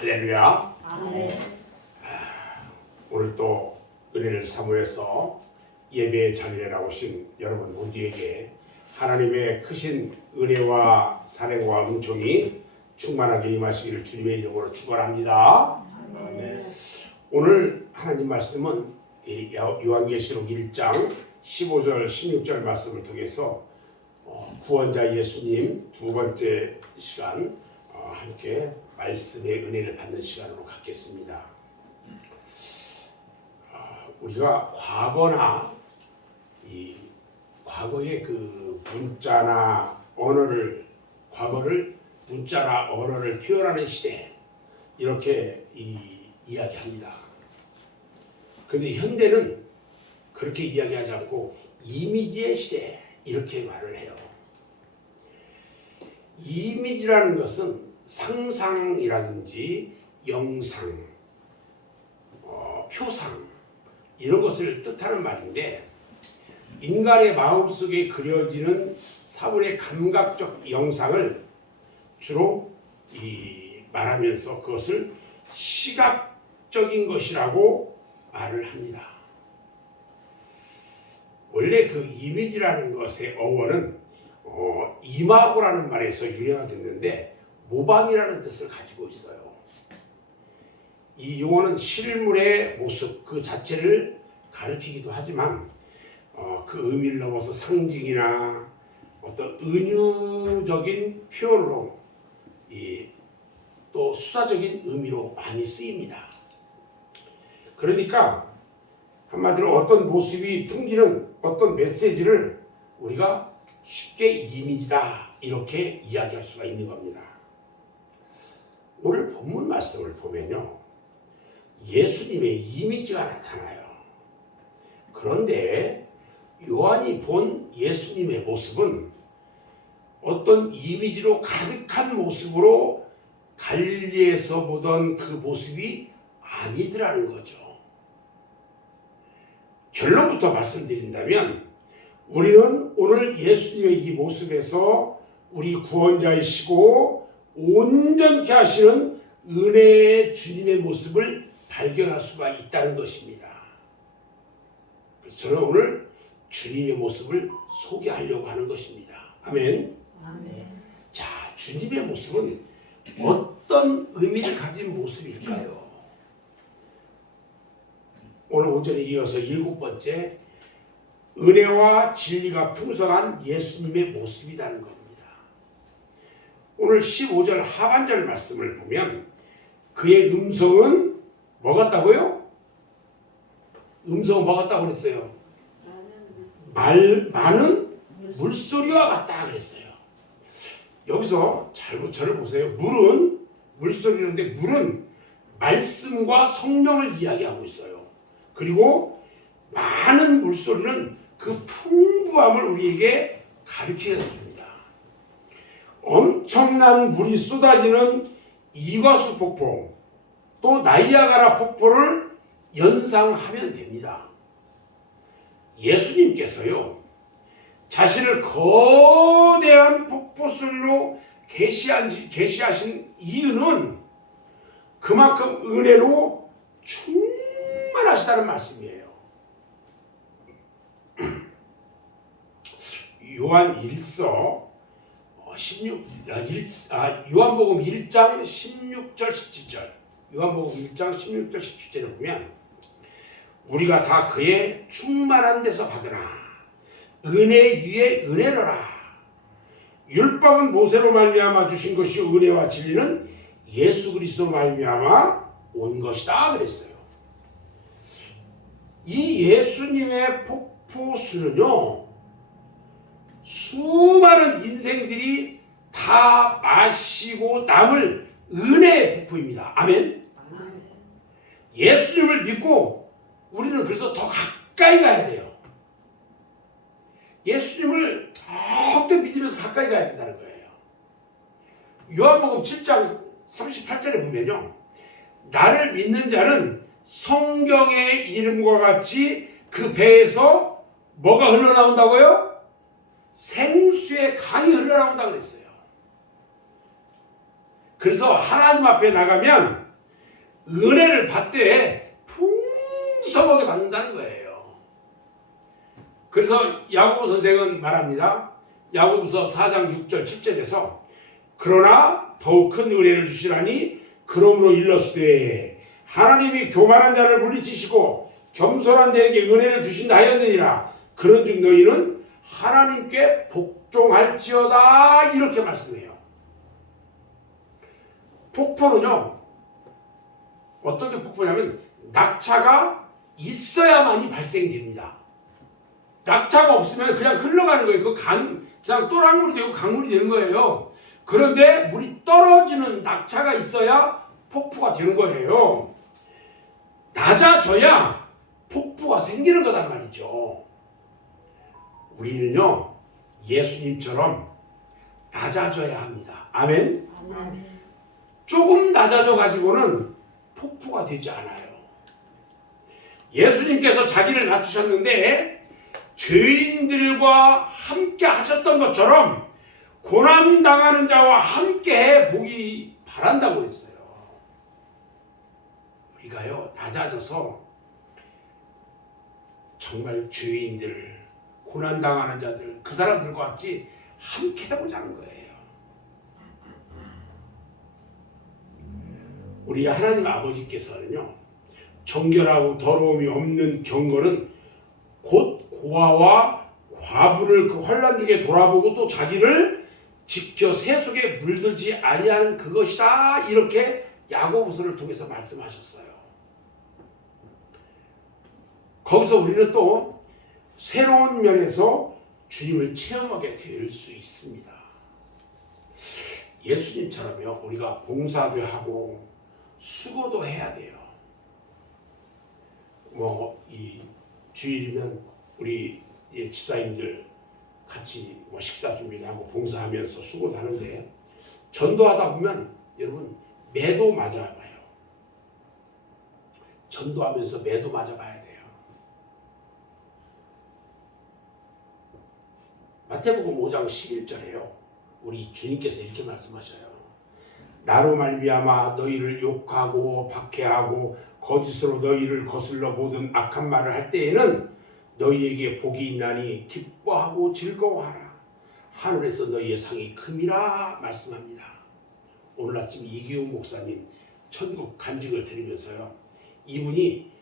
할렐루야. 아멘. 오늘 또 은혜를 사모해서 예배의 자리에 나오신 여러분 모두에게 하나님의 크신 은혜와 사랑과 은총이 충만하게 임하시기를 주님의 이름으로 축원합니다. 아멘. 오늘 하나님 말씀은 요한계시록 1장 15절 16절 말씀을 통해서 구원자 예수님 두 번째 시간 함께 말씀의 은혜를 받는 시간으로 갖겠습니다. 우리가 과거나 이 과거의 그 문자나 언어를 과거를 문자나 언어를 표현하는 시대 이렇게 이야기합니다. 그런데 현대는 그렇게 이야기하지 않고 이미지의 시대 이렇게 말을 해요. 이미지라는 것은 상상이라든지 영상, 표상 이런 것을 뜻하는 말인데 인간의 마음속에 그려지는 사물의 감각적 영상을 주로 말하면서 그것을 시각적인 것이라고 말을 합니다. 원래 그 이미지라는 것의 어원은 이마고라는 말에서 유래가 됐는데 모방이라는 뜻을 가지고 있어요. 이 용어는 실물의 모습 그 자체를 가리키기도 하지만 그 의미를 넘어서 상징이나 어떤 은유적인 표현으로 또 수사적인 의미로 많이 쓰입니다. 그러니까 한마디로 어떤 모습이 풍기는 어떤 메시지를 우리가 쉽게 이미지다 이렇게 이야기할 수가 있는 겁니다. 오늘 본문 말씀을 보면요, 예수님의 이미지가 나타나요. 그런데 요한이 본 예수님의 모습은 어떤 이미지로 가득한 모습으로 갈릴리에서 보던 그 모습이 아니더라는 거죠. 결론부터 말씀드린다면 우리는 오늘 예수님의 이 모습에서 우리 구원자이시고 온전케 하시는 은혜의 주님의 모습을 발견할 수가 있다는 것입니다. 그래서 저는 오늘 주님의 모습을 소개하려고 하는 것입니다. 아멘. 아멘. 자, 주님의 모습은 어떤 의미를 가진 모습일까요? 오늘 오전에 이어서 7번째, 은혜와 진리가 풍성한 예수님의 모습이라는 겁니다. 오늘 15절 하반절 말씀을 보면 그의 음성은 뭐 같다고요? 음성은 뭐 같다고 그랬어요? 많은 물소리와 같다 그랬어요. 여기서 저를 보세요. 물은 물소리인데 물은 말씀과 성령을 이야기하고 있어요. 그리고 많은 물소리는 그 풍부함을 우리에게 가르쳐 줍니다. 엄청난 물이 쏟아지는 이과수 폭포, 또 나이아가라 폭포를 연상하면 됩니다. 예수님께서요, 자신을 거대한 폭포 소리로 계시하신 이유는 그만큼 은혜로 충만하시다는 말씀이에요. 요한 1서 요한복음 1장 16절 17절 요한복음 1장 16절 17절을 보면 우리가 다 그의 충만한 데서 받으나 은혜 위에 은혜로라. 율법은 모세로 말미암아 주신 것이 은혜와 진리는 예수 그리스도로 말미암아 온 것이다 그랬어요. 이 예수님의 폭포수는요, 수많은 인생들이 다 마시고 남을 은혜의 폭포입니다. 아멘. 예수님을 믿고 우리는 그래서 더 가까이 가야 돼요. 예수님을 더욱더 믿으면서 가까이 가야 된다는 거예요. 요한복음 7장 38절에 보면요, 나를 믿는 자는 성경의 이름과 같이 그 배에서 뭐가 흘러나온다고요? 생수의 강이 흘러나온다 그랬어요. 그래서 하나님 앞에 나가면 은혜를 받되 풍성하게 받는다는 거예요. 그래서 야고보 선생은 말합니다. 야고보서 4장 6절 7절에서 그러나 더욱 큰 은혜를 주시라니 그러므로 일렀으되 하나님이 교만한 자를 물리치시고 겸손한 자에게 은혜를 주신다 하였느니라. 그런즉 너희는 하나님께 복종할지어다. 이렇게 말씀해요. 폭포는요, 어떤 게 폭포냐면 낙차가 있어야만이 발생됩니다. 낙차가 없으면 그냥 흘러가는 거예요. 그냥 또랑물이 되고 강물이 되는 거예요. 그런데 물이 떨어지는 낙차가 있어야 폭포가 되는 거예요. 낮아져야 폭포가 생기는 거란 말이죠. 우리는요, 예수님처럼 낮아져야 합니다. 아멘? 조금 낮아져 가지고는 폭포가 되지 않아요. 예수님께서 자기를 낮추셨는데 죄인들과 함께 하셨던 것처럼 고난당하는 자와 함께 보기 바란다고 했어요. 우리가요, 낮아져서 정말 죄인들, 고난당하는 자들, 그 사람들과 같이 함께 해보자는 거예요. 우리 하나님 아버지께서는요, 정결하고 더러움이 없는 경건은 곧 고아와 과부를 그 환난 중에 돌아보고 또 자기를 지켜 새 속에 물들지 아니하는 그것이다. 이렇게 야고보서를 통해서 말씀하셨어요. 거기서 우리는 또 새로운 면에서 주님을 체험하게 될 수 있습니다. 예수님처럼요, 우리가 봉사도 하고 수고도 해야 돼요. 이 주일이면 우리 집사님들 같이 식사 준비도 하고 봉사하면서 수고도 하는데, 전도하다 보면 여러분 매도 맞아봐요. 전도하면서 매도 맞아봐야 돼요. 마태복음 5장 11절에요. 우리 주님께서 이렇게 말씀하셔요. 나로 말미암아 너희를 욕하고 박해하고 거짓으로 너희를 거슬러 보든 악한 말을 할 때에는 너희에게 복이 있나니 기뻐하고 즐거워하라. 하늘에서 너희의 상이 큼이라 말씀합니다. 오늘 아침 이기훈 목사님 천국 간증을 들으면서요, 이분이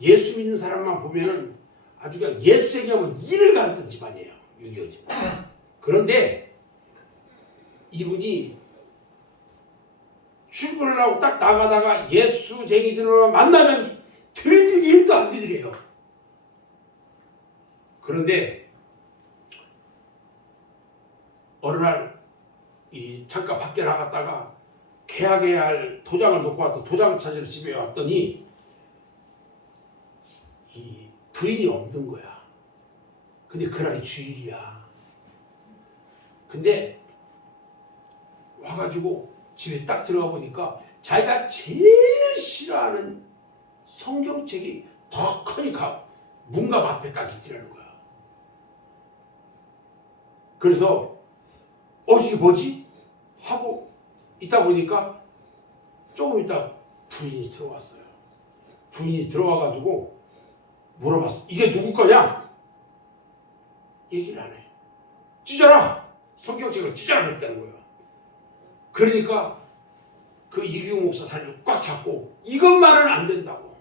예수 믿는 사람만 보면은 아주 그냥 예수 얘기하면 이를 가르던 집안이에요. 6.25 집안. 그런데 이분이 출근을 하고 딱 나가다가 예수쟁이들을 만나면 될 일도 안 되더래요. 그런데 어느 날 잠깐 밖에 나갔다가 계약해야 할 도장을 놓고 왔던 도장 찾으러 집에 왔더니 이 부인이 없는 거야. 근데 그날이 주일이야. 근데 와가지고 집에 딱 들어가 보니까 자기가 제일 싫어하는 성경책이 더 크니까 문갑 앞에 딱 있더라는 거야. 그래서 이게 뭐지? 하고 있다 보니까 조금 있다 부인이 들어왔어요. 부인이 들어와가지고 물어봤어. 이게 누구 거냐? 얘기를 안 해. 찢어라! 성경책을 찢어라 했다는 거야. 그러니까 그 이기훈 목사 다리를 꽉 잡고 이것만은 안 된다고.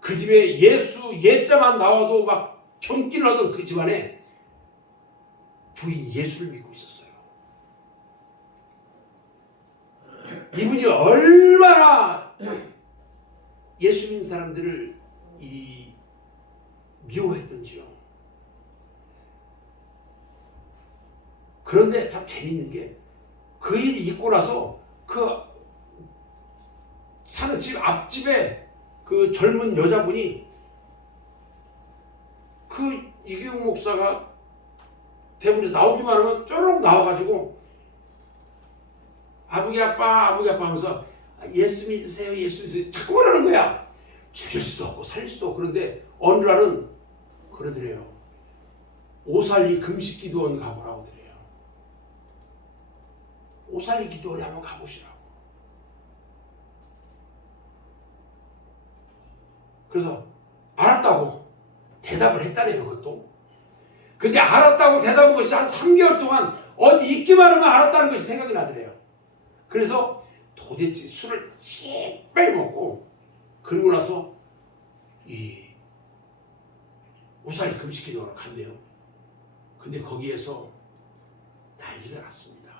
그 집에 예수 예자만 나와도 막 경기를 하던 그 집안에 부인이 예수를 믿고 있었어요. 이분이 얼마나 예수 믿는 사람들을 미워했던지요. 그런데 참 재밌는 게 그 일이 있고 나서 그 사는 집 앞집에 그 젊은 여자분이 그 이기훈 목사가 대문에서 나오기만 하면 쪼르륵 나와가지고 아버지 아빠 하면서 예수 믿으세요 예수 믿으세요 자꾸 그러는 거야. 죽일 수도 없고 살릴 수도 없고. 그런데 어느 날은 그러더래요. 오살리 금식기도원 가보라고 그래요. 오살리 기도원에 한번 가보시라고. 그래서 알았다고 대답을 했다네요. 그것도. 근데 알았다고 대답한 것이 한 3개월 동안 어디 있기만 하면 알았다는 것이 생각이 나더래요. 그래서 도대체 술을 빨리 먹고 그러고 나서 이 오살리 금식기도원을 간대요. 근데 거기에서 난리가 났습니다.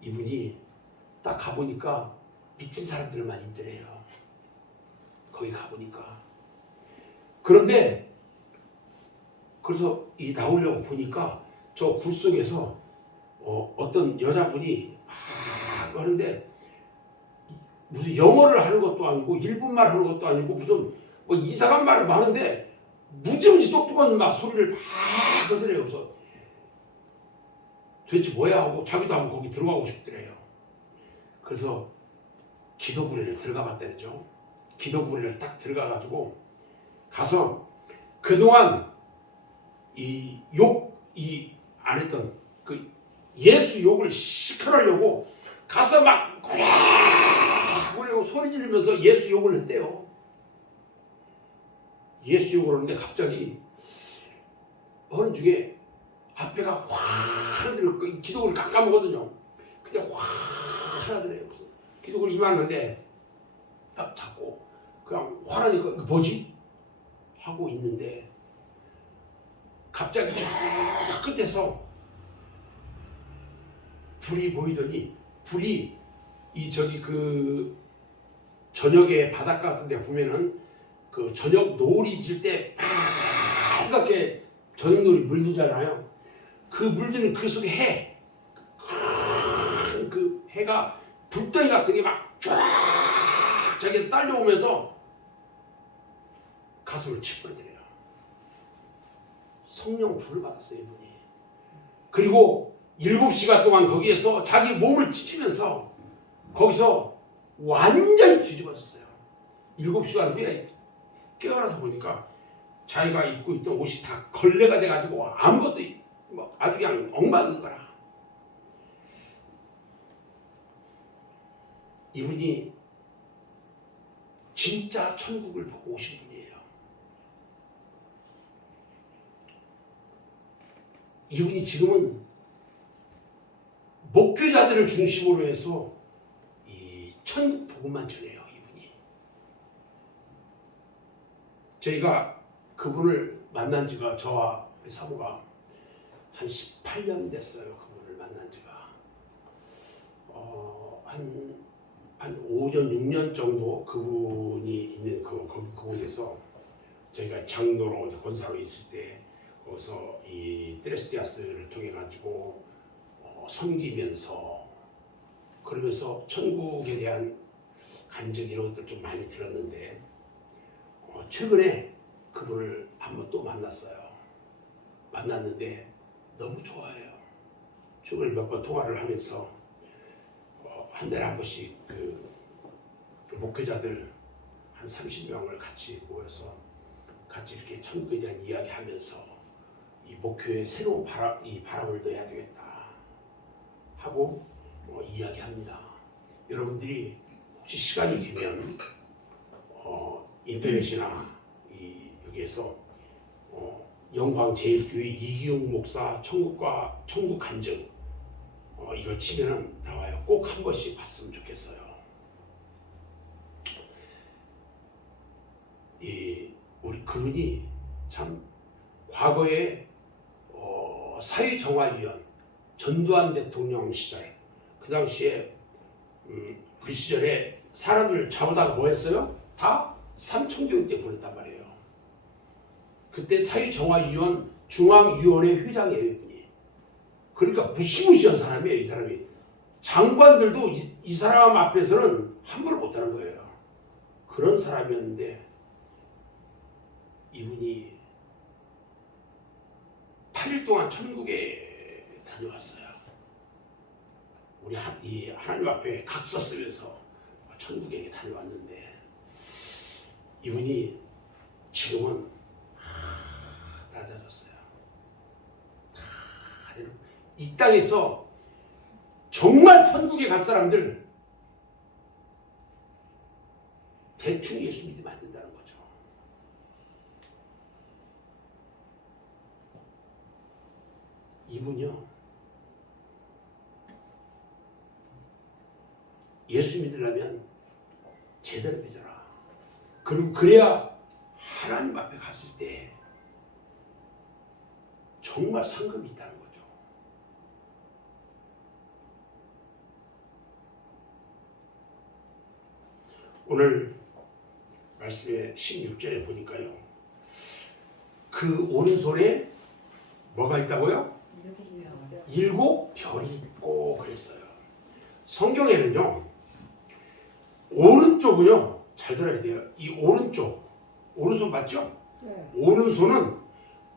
이분이 딱 가보니까 미친 사람들만 있더래요. 거기 가보니까. 그런데 그래서 이 나오려고 보니까 저 굴 속에서 어떤 여자분이 막 하는데 무슨 영어를 하는 것도 아니고 일본말 하는 것도 아니고 무슨 뭐 이상한 말을 하는데 무지무지 똑똑한 막 소리를 막 하더래요. 그래서 도대체 뭐야 하고 자기도 한번 거기 들어가고 싶더래요. 그래서 기도부레를 들어가 봤다랬죠. 기도부레를 딱 들어가가지고 가서 그동안 이 안 했던 그 예수 욕을 시켜하려고 가서 막 그러고 소리 지르면서 예수 욕을 했대요. 예수 욕을 하는데 갑자기 어느 중에 앞에가 확 기도를 깜깜하거든요. 근데 확 하더래요. 그래서 기도를 임하는데 딱 잡고 그냥 화나니까 이거 뭐지? 하고 있는데 갑자기 저 끝에서 불이 보이더니 불이 이 저기 그 저녁에 바닷가 같은 데 보면은 그 저녁 노을이 질 때 빨갛게 저녁 노을이 물들잖아요. 그 물드는 그 속에 그 해가 불덩이 같은 게 막 쫙 자기 딸려오면서 가슴을 치버리더래요. 성령 불을 받았어요, 이분이. 그리고 7시간 동안 거기에서 자기 몸을 찢으면서 거기서 완전히 뒤집었어요. 7시간 후에 깨어나서 보니까 자기가 입고 있던 옷이 다 걸레가 돼가지고 아무것도 아주 그냥 엉망인 거라. 이분이 진짜 천국을 보고 오신 분이에요. 이분이 지금은 목회자들을 중심으로 해서 이 천국 복음만 전해요. 이분이. 저희가 그분을 만난 지가 저와 우리 사모가 한 18년 됐어요. 그분을 만난 지가. 한 5년, 6년 정도 그분이 있는 그곳에서 저희가 장로로 권사로 있을 때 거기서 이 트레스티아스를 통해 가지고 섬기면서 그러면서 천국에 대한 간증 이런 것들 좀 많이 들었는데 최근에 그분을 한번 또 만났는데 너무 좋아해요. 최근에 몇 번 통화를 하면서 한 달에 한 번씩 그 목회자들 한 30명을 같이 모여서 같이 이렇게 천국에 대한 이야기하면서 이 목회에 새로운 바람을 넣어야 되겠다 하고 이야기합니다. 여러분들이 혹시 시간이 되면 인터넷이나 여기에서 영광제일교회 이기용 목사 천국 간증 이거 치면은 나와요. 꼭 한 번씩 봤으면 좋겠어요. 우리 그분이 참 과거에 사회정화위원 전두환 대통령 시절 그 당시에 그 시절에 사람을 잡아다가 뭐 했어요? 다 삼천교육대 보냈단 말이에요. 그때 사회정화위원 중앙위원회 회장이에요. 이분이. 그러니까 무시무시한 사람이에요. 이 사람이. 장관들도 이 사람 앞에서는 함부로 못하는 거예요. 그런 사람이었는데 이분이 8일 동안 천국에 다녀왔어요. 우리 이 하나님 앞에 각서 쓰면서 천국에 다녀왔는데 이분이 지금은 낮아졌어요. 이 땅에서 정말 천국에 갈 사람들 대충 예수 믿으면 안 된다는 거죠. 이분요, 예수 믿으려면 제대로 믿어라. 그리고 그래야 하나님 앞에 갔을 때 정말 상급이 있다는 거죠. 오늘 말씀의 16절에 보니까요, 그 오른손에 뭐가 있다고요? 일곱 별이 있고 그랬어요. 성경에는요, 오른쪽은요, 잘 들어야 돼요. 이 오른손 맞죠? 네. 오른손은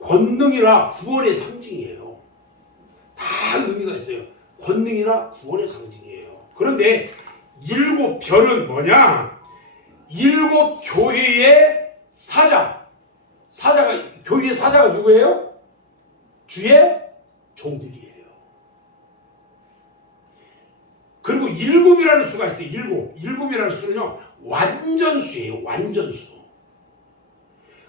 권능이나 구원의 상징이에요. 다 의미가 있어요. 권능이나 구원의 상징이에요. 그런데 일곱 별은 뭐냐? 일곱 교회의 교회의 사자가 누구예요? 주의 종들이에요. 그리고 일곱이라는 수가 있어요. 일곱이라는 수는요, 완전수예요. 완전수.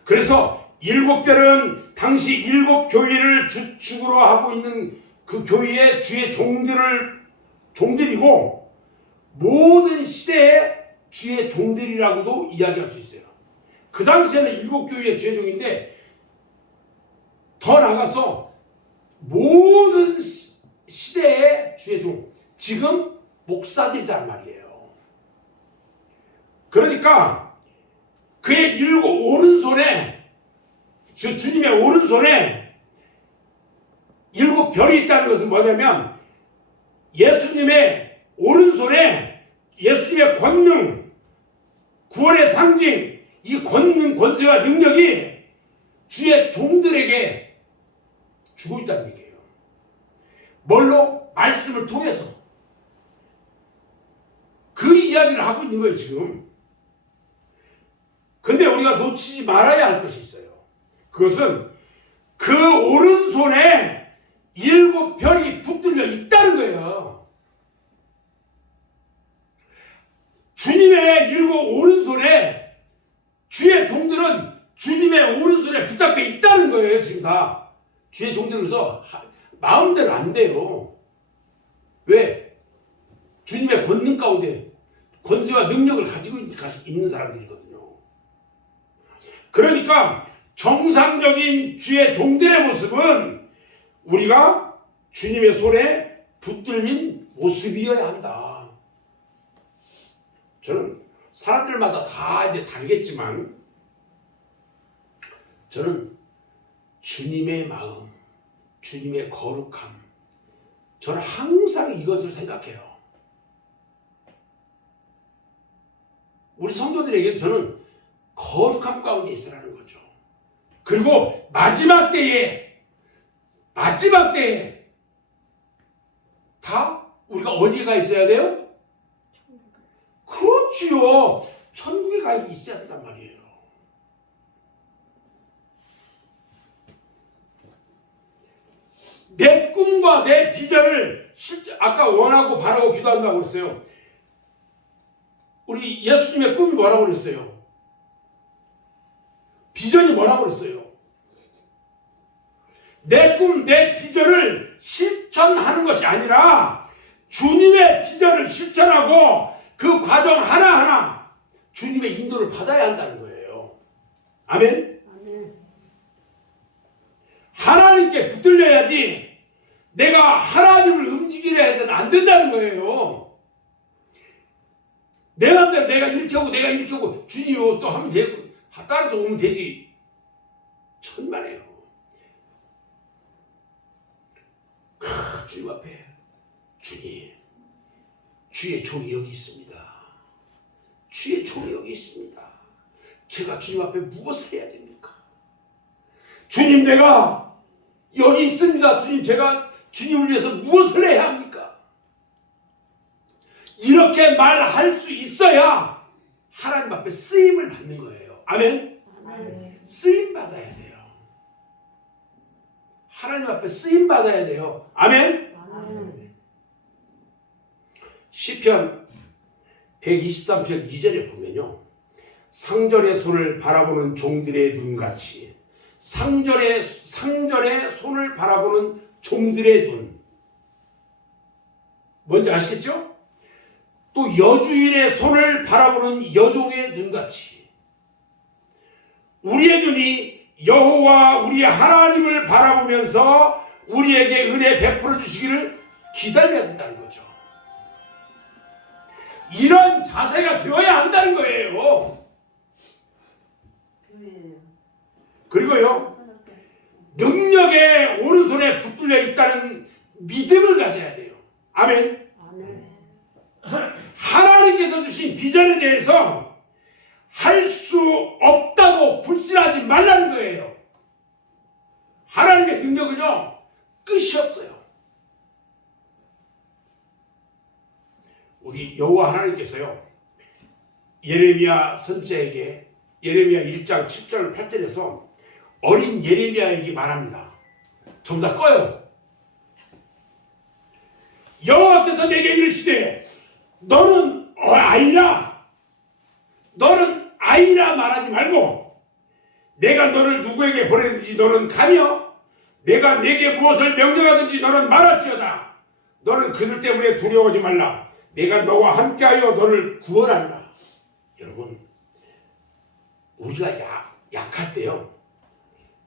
그래서 일곱 별은 당시 일곱 교회를 주축으로 하고 있는 그 교회의 주의 종들이고, 모든 시대의 주의 종들이라고도 이야기할 수 있어요. 그 당시에는 일곱 교회의 주의 종인데, 더 나아가서 모든 시대의 주의 종, 지금 목사들이란 말이에요. 그러니까 그의 오른손에, 주님의 오른손에 일곱 별이 있다는 것은 뭐냐면, 예수님의 오른손에 예수님의 권능, 구원의 상징, 이 권능, 권세와 능력이 주의 종들에게 주고 있다는 얘기예요. 뭘로? 말씀을 통해서. 그 이야기를 하고 있는 거예요, 지금. 근데 우리가 놓치지 말아야 할 것이 있어요. 그것은 그 오른손에 일곱 별이 붙들려 있다는 거예요. 주님의 오른손에, 주의 종들은 주님의 오른손에 붙잡혀 있다는 거예요, 지금 다. 주의 종들로서 마음대로 안 돼요. 왜? 주님의 권능 가운데 권세와 능력을 가지고 있는 사람들이거든요. 그러니까 정상적인 주의 종들의 모습은 우리가 주님의 손에 붙들린 모습이어야 한다. 저는 사람들마다 다 이제 다르겠지만, 저는 주님의 마음, 주님의 거룩함, 저는 항상 이것을 생각해요. 우리 성도들에게 저는 거룩함 가운데 있으라는 거죠. 그리고 마지막 때에 다 우리가 어디에 가 있어야 돼요? 그렇지요. 천국에 가 있어야 한단 말이에요. 내 꿈과 내 비전을 아까 원하고 바라고 기도한다고 그랬어요. 우리 예수님의 꿈이 뭐라고 그랬어요? 비전이 뭐라고 그랬어요? 내 꿈, 내 비전을 실천하는 것이 아니라 주님의 비전을 실천하고 그 과정 하나하나 주님의 인도를 받아야 한다는 거예요. 아멘? 하나님께 붙들려야지 내가 하나님을 움직이려 해서는 안 된다는 거예요. 내 맘대로 내가 이렇게 하고 주님이 또 하면 되고 따라서 오면 되지. 천만에요. 주님 앞에, 주님, 주의 종이 여기 있습니다. 주의 종이 여기 있습니다. 제가 주님 앞에 무엇을 해야 됩니까? 주님, 내가 여기 있습니다. 주님, 제가 주님을 위해서 무엇을 해야 합니까? 이렇게 말할 수 있어야 하나님 앞에 쓰임을 받는 거예요. 아멘? 아멘. 쓰임 받아야 돼요. 하나님 앞에 쓰임 받아야 돼요. 아멘? 아멘. 시편 123편 2절에 보면요. 상절의 손을 바라보는 종들의 눈같이 상절의 손을 바라보는 종들의 눈. 뭔지 아시겠죠? 또 여주인의 손을 바라보는 여종의 눈같이 우리의 눈이 여호와 우리의 하나님을 바라보면서 우리에게 은혜 베풀어 주시기를 기다려야 된다는 거죠. 이런 자세가 되어야 한다는 거예요. 그리고요, 능력의 오른손에 붙들려 있다는 믿음을 가져야 돼요. 아멘. 하나님께서 주신 비전에 대해서 할 수 없다고 불신하지 말라는 거예요. 하나님의 능력은요, 끝이 없어요. 우리 여호와 하나님께서요, 예레미야 선지자에게 예레미야 1장 7절 8절에서 어린 예레미야에게 말합니다. 전부 다 꺼요. 여호와께서 내게 이르시되 너는 아이라 말하지 말고 내가 너를 누구에게 보내든지 너는 가며 내가 내게 무엇을 명령하든지 너는 말할지어다. 너는 그들 때문에 두려워하지 말라. 내가 너와 함께하여 너를 구원하리라. 여러분, 우리가 약할 때요,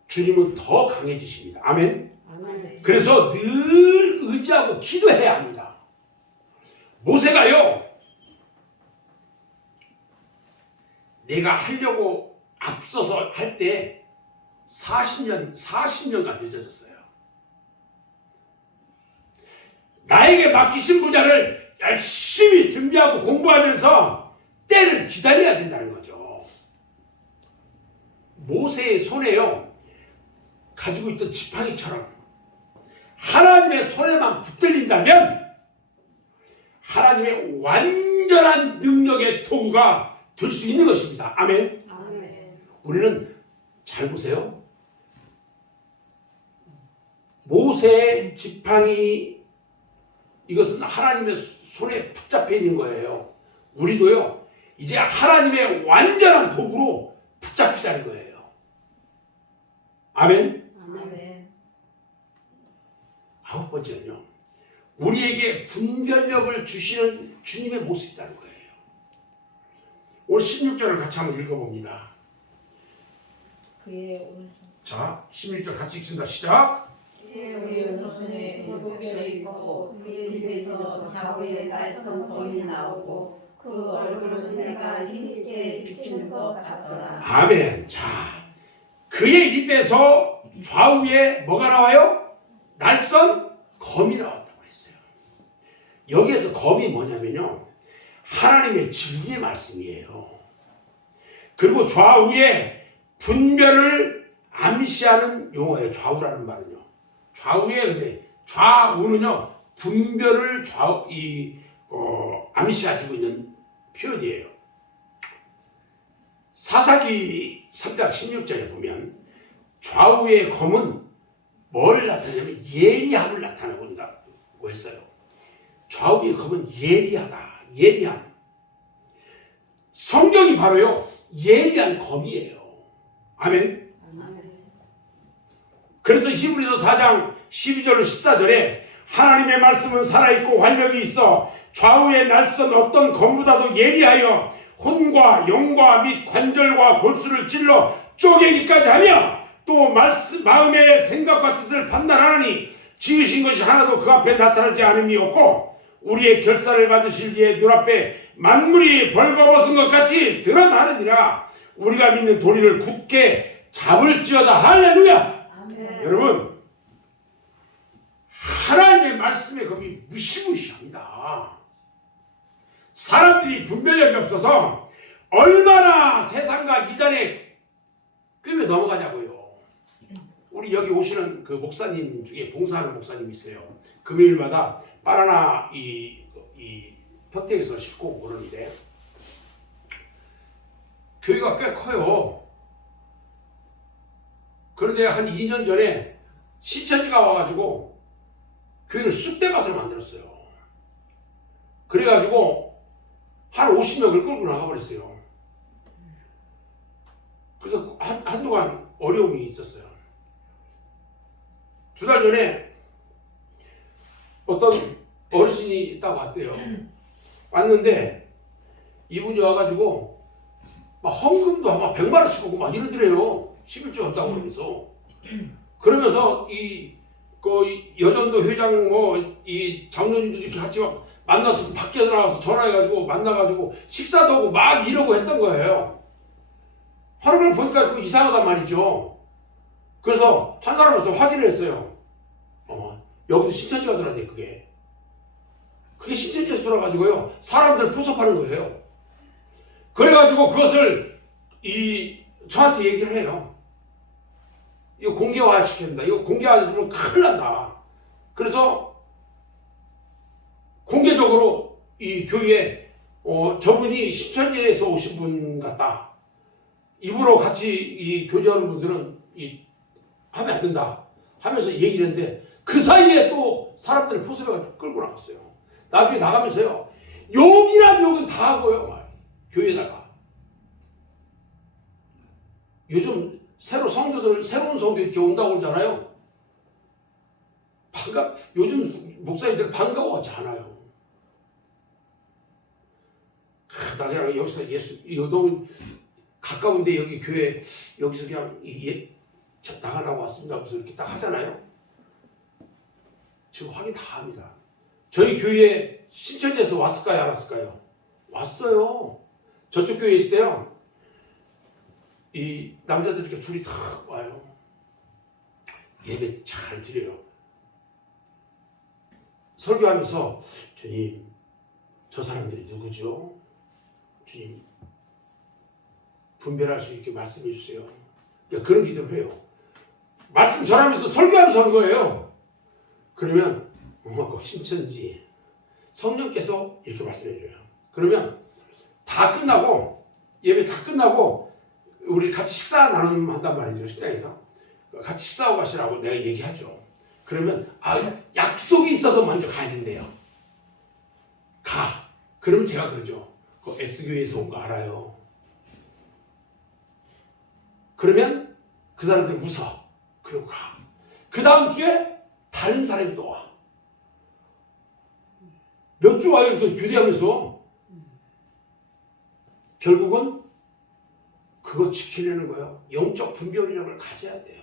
주님은 더 강해지십니다. 아멘. 그래서 늘 의지하고 기도해야 합니다. 모세가요, 내가 하려고 앞서서 할 때 40년간 늦어졌어요. 나에게 맡기신 분야를 열심히 준비하고 공부하면서 때를 기다려야 된다는 거죠. 모세의 손에요, 가지고 있던 지팡이처럼 하나님의 손에만 붙들린다면 하나님의 완전한 능력의 도구가 될 수 있는 것입니다. 아멘. 우리는 잘 보세요. 모세의 지팡이, 이것은 하나님의 손에 붙잡혀 있는 거예요. 우리도요, 이제 하나님의 완전한 도구로 붙잡히자는 거예요. 아멘. 아홉 번째는요, 우리에게 분별력을 주시는 주님의 모습이라는 거예요. 오늘 16절을 같이 한번 읽어봅니다. 자, 16절 같이 읽습니다. 시작. 그의 오른손에 흑별이 있고 그의 입에서 좌우의 날선 검이 나오고 그 얼굴은 해가 힘있게 비치는 것 같더라. 아멘. 자, 그의 입에서 좌우에 뭐가 나와요? 날선 검이 나왔다고 했어요. 여기에서 검이 뭐냐면요, 하나님의 진리의 말씀이에요. 그리고 좌우에 분별을 암시하는 용어예요. 좌우라는 말은요. 좌우에, 근데 좌우는요, 분별을 암시해주고 있는 표현이에요. 사사기 3장 16절에 보면 좌우의 검은 뭘 나타내냐면 예리함을 나타내고 있다고 했어요. 좌우의 검은 예리하다. 예리함. 성경이 바로요, 예리한 검이에요. 아멘. 그래서 히브리서 4장 12절로 14절에 하나님의 말씀은 살아있고 활력이 있어 좌우의 날선 어떤 검보다도 예리하여 혼과 영과 및 관절과 골수를 찔러 쪼개기까지 하며 또 마음의 생각과 뜻을 판단하니 지으신 것이 하나도 그 앞에 나타나지 않음이 없고 우리의 결사를 받으실 뒤에 눈앞에 만물이 벌거벗은 것 같이 드러나느니라. 우리가 믿는 도리를 굳게 잡을지어다. 할렐루야. 아멘. 여러분, 하나님의 말씀의 검이 무시무시합니다. 사람들이 분별력이 없어서 얼마나 세상과 이단에 꿰매 넘어가냐고요. 우리 여기 오시는 그 목사님 중에 봉사하는 목사님이 있어요. 금요일마다 바나나 이 평택에서 싣고 오는데 교회가 꽤 커요. 그런데 한 2년 전에 시천지가 와가지고 교회를 쑥대밭을 만들었어요. 그래가지고 한 50명을 끌고 나가버렸어요. 그래서 한동안 어려움이 있었어요. 2달 전에 어떤 어르신이 딱 왔대요. 왔는데 이분이 와가지고 막 헌금도 막 100만 원씩 오고 막 이러더래요. 11조 한다고 그러면서. 그러면서 그 여전도 회장 이 장로님들 이렇게 같이 막 만나서 밖에 나가서 전화해가지고 만나가지고 식사도 하고 막 이러고 했던 거예요. 하는 걸 보니까 좀 이상하단 말이죠. 그래서 한 사람 와서 확인을 했어요. 여기도 신천지가 들어왔네, 그게. 그게 신천지에서 들어와가지고요. 사람들 포섭하는 거예요. 그래가지고 그것을 저한테 얘기를 해요. 이거 공개화 시킨다. 이거 공개하면 큰일 난다. 그래서 공개적으로 이 교회에 저분이 신천지에서 오신 분 같다. 입으로 같이 이 교제하는 분들은 하면 안 된다 하면서 얘기를 했는데 그 사이에 또 사람들을 포섭해가지고 끌고 나갔어요. 나중에 나가면서요. 욕이란 욕은 다 하고요. 교회에다가. 요즘 새로운 성도 이렇게 온다고 그러잖아요. 요즘 목사님들 반가워하지 않아요. 나 그냥 여기서 너무 가까운데 여기 교회 여기서 그냥 나가려고 왔습니다. 그래서 이렇게 딱 하잖아요. 지금 확인 다 합니다. 저희 교회에 신천지에서 왔을까요? 안 왔을까요? 왔어요. 저쪽 교회에 있을 때요. 이 남자들 이렇게 둘이 다 와요. 예배 잘 드려요. 설교하면서 주님, 저 사람들이 누구죠? 주님, 분별할 수 있게 말씀해 주세요. 그런 기도를 해요. 말씀 전하면서 설교하면서 하는 거예요. 그러면 신천지 성령께서 이렇게 말씀해 줘요. 그러면 다 끝나고 예배 다 끝나고 우리 같이 식사 나눔한단 말이죠. 식당에서 같이 식사하고 가시라고 내가 얘기하죠. 그러면 약속이 있어서 먼저 가야 된대요. 가. 그럼 제가 그러죠. 그 S교회에서 온 거 알아요. 그러면 그 사람들 웃어. 그리고 가. 그 다음 주에 다른 사람이 또 와. 몇 주 와요. 이렇게 교대하면서. 결국은 그거 지키려는 거예요. 영적 분별이라는 걸 가져야 돼요.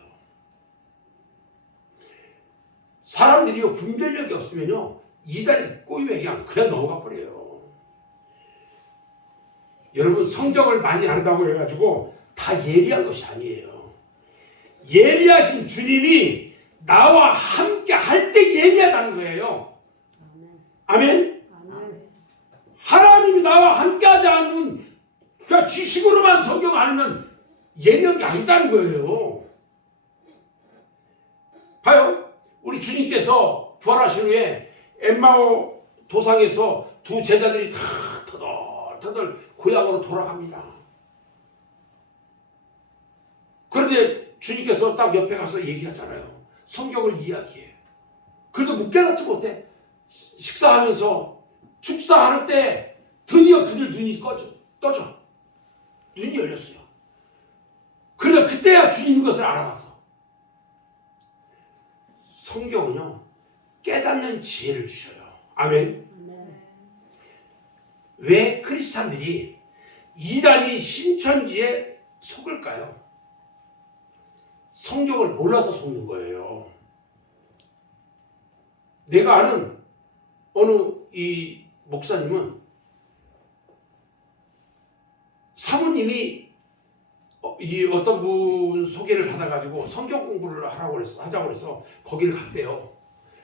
사람들이요, 분별력이 없으면요, 이달에 꼬이면 그냥 넘어가 버려요. 여러분, 성경을 많이 안다고 해가지고 다 예리한 것이 아니에요. 예리하신 주님이 나와 함께 할 때 예리하다는 거예요. 아멘? 하나님이 나와 함께 하지 않으면 그냥 지식으로만 성경 알면 예력이 아니다는 거예요. 봐요. 우리 주님께서 부활하신 후에 엠마오 도상에서 두 제자들이 다 터덜터덜 고향으로 돌아갑니다. 그런데 주님께서 딱 옆에 가서 얘기하잖아요. 성경을 이야기해. 그래도 못 깨닫지 못해. 식사하면서 축사할 때 드디어 그들 눈이 떠져. 눈이 열렸어요. 그러다 그때야 주님인 것을 알아봤어. 성경은요, 깨닫는 지혜를 주셔요. 아멘. 왜 크리스찬들이 이단이 신천지에 속을까요? 성경을 몰라서 속는 거예요. 내가 아는 어느 이 목사님은 사모님이 이 어떤 분 소개를 받아가지고 성경 공부를 하자고 그래서 거기를 갔대요.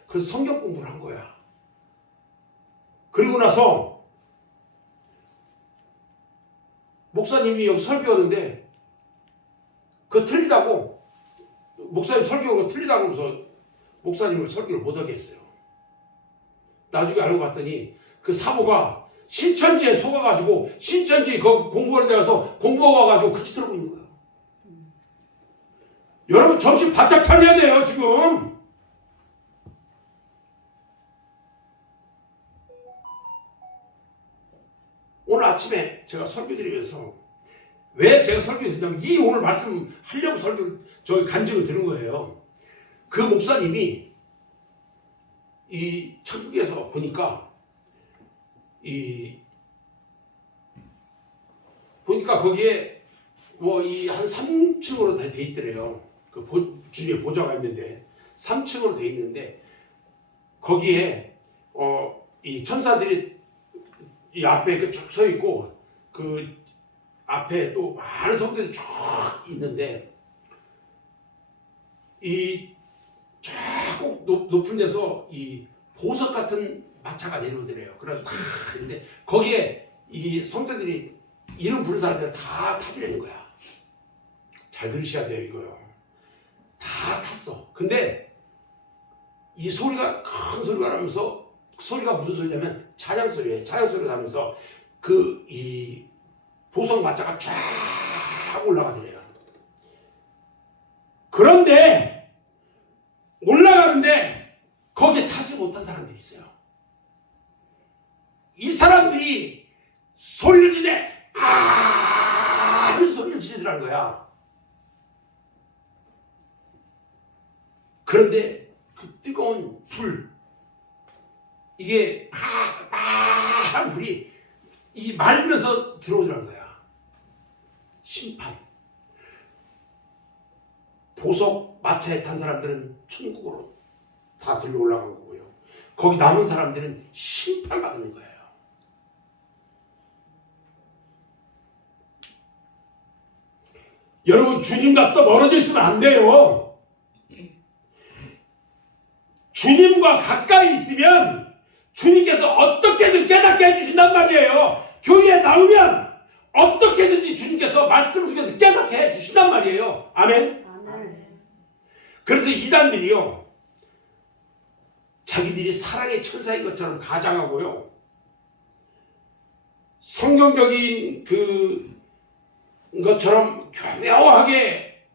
그래서 성경 공부를 한 거야. 그리고 나서 목사님이 여기 설교하는데 그거 틀리다고, 목사님 설교가 틀리다고 해서 목사님을 설교를 못하게 했어요. 나중에 알고 봤더니 그 사모가 신천지에 속아가지고 신천지 공부하는 데 가서 공부하고 와가지고 그 짓을 하고 있는 거예요. 여러분 정신 바짝 차려야 돼요. 지금 아침에 제가 설교 드리면서 왜 제가 설교 드리냐면 이 오늘 말씀 하려고 저기 간증을 들은 거예요. 그 목사님이 이 천국에서 보니까 거기에 뭐 이 한 3층으로 돼 있더래요. 그 주위에 보좌가 있는데 3층으로 돼 있는데 거기에 이 천사들이 이 앞에 쭉 서 있고 그 앞에 또 많은 성들이 쭉 있는데 이 쫙 높은 데서 이 보석 같은 마차가 내려오더래요. 그래서 다 있는데 거기에 이 성도들이 이름 부른 사람들 다 타들이는 거야. 잘 들으셔야 돼요 이거요. 다 탔어. 근데 이 소리가 큰 소리가 나면서 소리가 무슨 소리냐면 찬양 소리예요. 찬양 소리가 나면서 그 이 보석 마차가 쫙 올라가더래요. 그런데 올라가는데 거기에 타지 못한 사람들이 있어요. 이 사람들이 소리를 지르네 하면서 소리를 지르더라는 거야. 그런데 그 뜨거운 불 이게 한 불이 이 말면서 들어오더라는 거야. 심판. 보석 마차에 탄 사람들은 천국으로 다 들려 올라간 거고요. 거기 남은 사람들은 심판받는 거예요. 여러분 주님과 또 멀어져 있으면 안 돼요. 주님과 가까이 있으면 주님께서 어떻게든 깨닫게 해주신단 말이에요. 교회에 나오면 어떻게든지 주님께서 말씀을 통해서 깨닫게 해주신단 말이에요. 아멘. 그래서 이단들이요 자기들이 사랑의 천사인 것처럼 가장하고요 성경적인 그 것처럼 교묘하게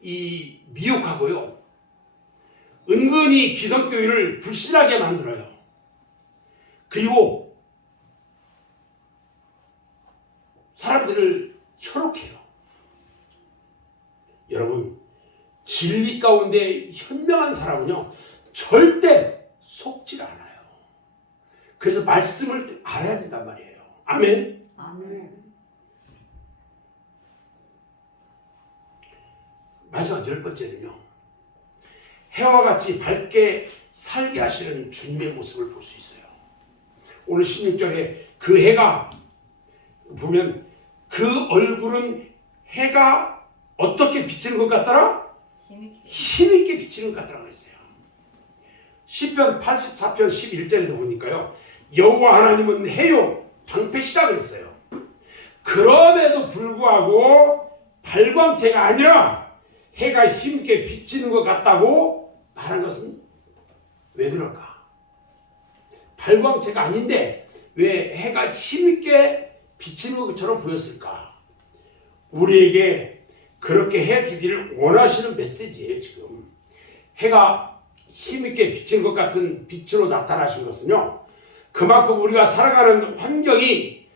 이 미혹하고요 은근히 기성교회를 불신하게 만들어요. 그리고 사람들을 현혹해요. 여러분 진리 가운데 현명한 사람은요 절대 속질 않아요. 그래서 말씀을 알아야 된단 말이에요. 아멘. 아멘. 마지막 10번째는요 해와 같이 밝게 살게 하시는 주님의 모습을 볼 수 있어요. 오늘 16절에 그 해가 보면 그 얼굴은 해가 어떻게 비치는 것 같더라? 힘있게 비치는 것 같더라고 했어요. 시편 84편 11절에도 보니까요 여호와 하나님은 해요 방패시다 그랬어요. 그럼에도 불구하고 발광체가 아니라 해가 힘있게 비치는 것 같다고 말한 것은 왜 그럴까? 발광체가 아닌데 왜 해가 힘있게 비치는 것처럼 보였을까? 우리에게 그렇게 해주기를 원하시는 메시지예요. 지금 해가 힘있게 비치는 것 같은 빛으로 나타나신 것은요 그만큼 우리가 살아가는 환경이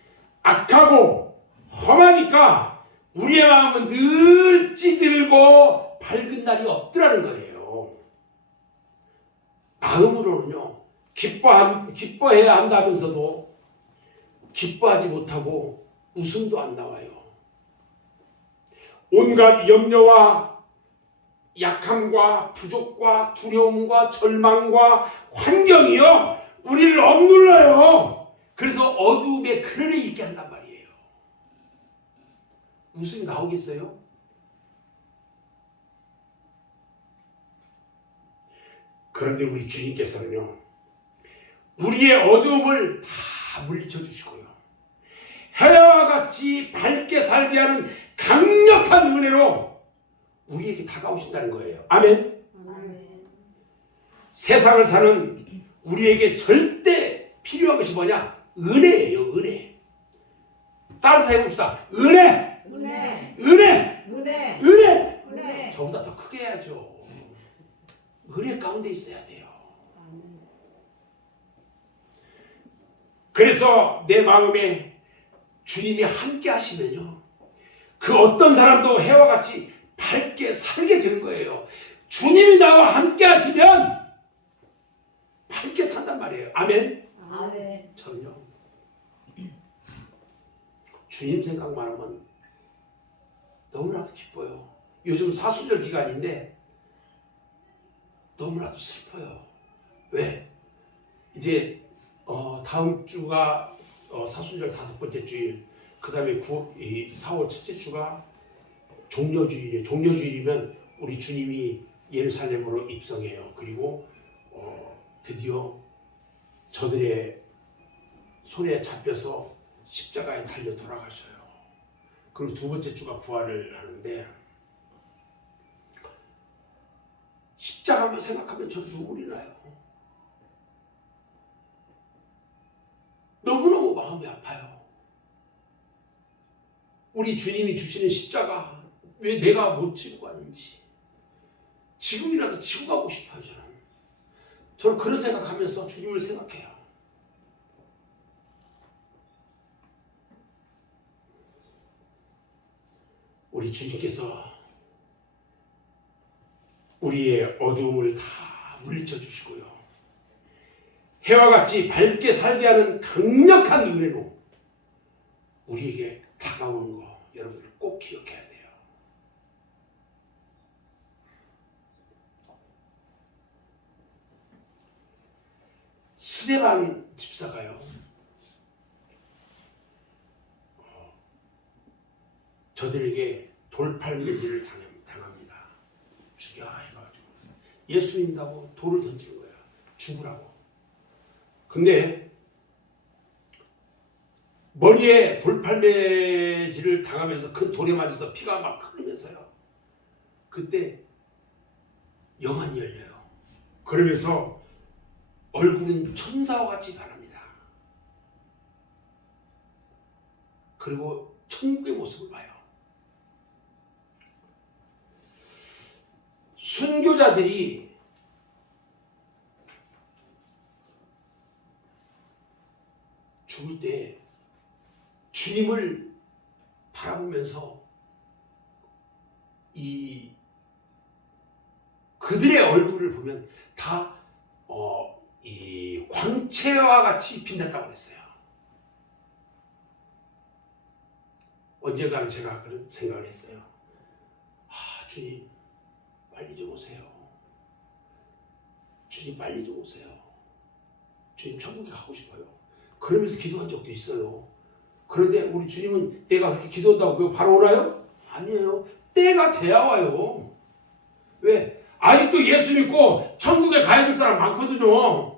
악하고 험하니까 우리의 마음은 늘 찌들고 밝은 날이 없더라는 거예요. 마음으로는요 기뻐해야 한다면서도 기뻐하지 못하고 웃음도 안 나와요. 온갖 염려와 약함과 부족과 두려움과 절망과 환경이요 우리를 억눌러요. 그래서 어두움에 그늘에 있게 한단 말이에요. 웃음이 나오겠어요? 그런데 우리 주님께서는요 우리의 어두움을 다 물리쳐 주시고요 해와 같이 밝게 살게 하는 강력한 은혜로 우리에게 다가오신다는 거예요. 아멘. 아멘. 세상을 사는 우리에게 절대 필요한 것이 뭐냐? 은혜예요. 은혜. 따라서 해봅시다. 은혜. 은혜. 은혜. 은혜. 은혜. 은혜. 저보다 더 크게 해야죠. 은혜 가운데 있어야 돼요. 그래서 내 마음에 주님이 함께 하시면요, 그 어떤 사람도 해와 같이 밝게 살게 되는 거예요. 주님이 나와 함께 하시면 밝게 산단 말이에요. 아멘. 아멘. 저는요, 주님 생각만 하면 너무나도 기뻐요. 요즘 사순절 기간인데 너무나도 슬퍼요. 왜? 이제 다음 주가 사순절 5번째 주일, 그 다음에 4월 첫째 주가 종려주일이에요. 종려주일이면 우리 주님이 예루살렘으로 입성해요. 그리고 드디어 저들의 손에 잡혀서 십자가에 달려 돌아가셔요. 그리고 두 번째 주가 부활을 하는데, 십자가만 생각하면 저도 눈물이 나요. 너무너무 마음이 아파요. 우리 주님이 주시는 십자가 왜 내가 못 지고 가는지, 지금이라도 지고 가고 싶어요. 저는 그런 생각하면서 주님을 생각해요. 우리 주님께서 우리의 어두움을 다 물리쳐 주시고요, 해와 같이 밝게 살게 하는 강력한 은혜로 우리에게 다가오는 거 여러분들 꼭 기억해야 돼요. 스데반 집사가요, 저들에게 돌팔매질을 당합니다. 죽여 해가지고 예수 믿는다고 돌을 던지는 거야. 죽으라고. 근데 머리에 돌팔매질을 당하면서 큰 돌에 맞아서 피가 막 흐르면서요, 그때 영안이 열려요. 그러면서 얼굴은 천사와 같이 변합니다. 그리고 천국의 모습을 봐요. 순교자들이 죽을 때 주님을 바라보면서 그들의 얼굴을 보면 다 이 광채와 같이 빛났다고 그랬어요. 언젠가는 제가 그런 생각을 했어요. 주님 빨리 좀 오세요. 주님 빨리 좀 오세요. 주님 천국에 가고 싶어요. 그러면서 기도한 적도 있어요. 그런데 우리 주님은 내가 그렇게 기도한다고 바로 오나요? 아니에요. 때가 돼야 와요. 왜? 아직도 예수 믿고 천국에 가야 될 사람 많거든요.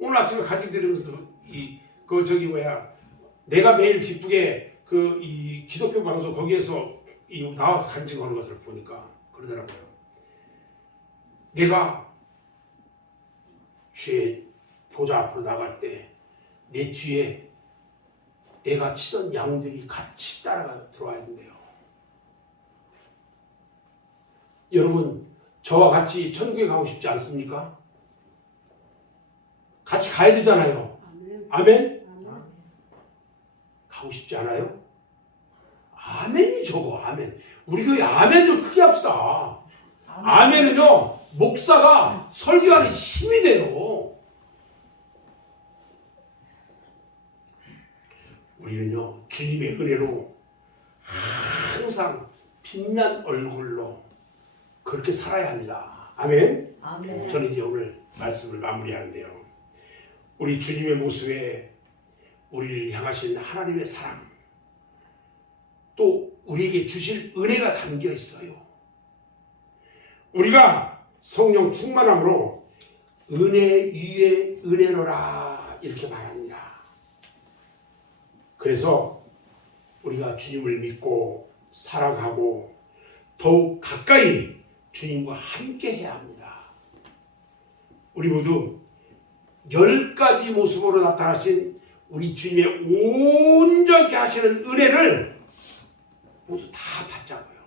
오늘 아침에 간증 들으면서 내가 매일 기쁘게 이 기독교 방송 거기에서 나와서 간증하는 것을 보니까 그러더라고요. 내가 주의 보좌 앞으로 나갈 때 내 뒤에 내가 치던 양들이 같이 따라가 들어와야 된대요. 여러분, 저와 같이 천국에 가고 싶지 않습니까? 같이 가야 되잖아요. 아멘? 가고 싶지 않아요? 아멘이 저거, 아멘. 우리 교회 아멘 좀 크게 합시다. 아멘은요, 목사가 설교하는 힘이 돼요. 우리는요, 주님의 은혜로 항상 빛난 얼굴로 그렇게 살아야 합니다. 아멘? 아멘. 저는 이제 오늘 말씀을 마무리하는데요, 우리 주님의 모습에 우리를 향하신 하나님의 사랑, 또 우리에게 주실 은혜가 담겨 있어요. 우리가 성령 충만함으로 은혜 위에 은혜로라 이렇게 말합니다. 그래서 우리가 주님을 믿고 사랑하고 더욱 가까이 주님과 함께 해야 합니다. 우리 모두 10가지 모습으로 나타나신 우리 주님의 온전케 하시는 은혜를 모두 다 받자고요.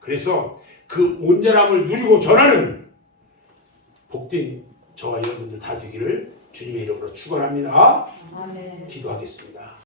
그래서 그 온전함을 누리고 전하는 복된 저와 여러분들 다 되기를 주님의 이름으로 축원합니다. 아멘. 기도하겠습니다.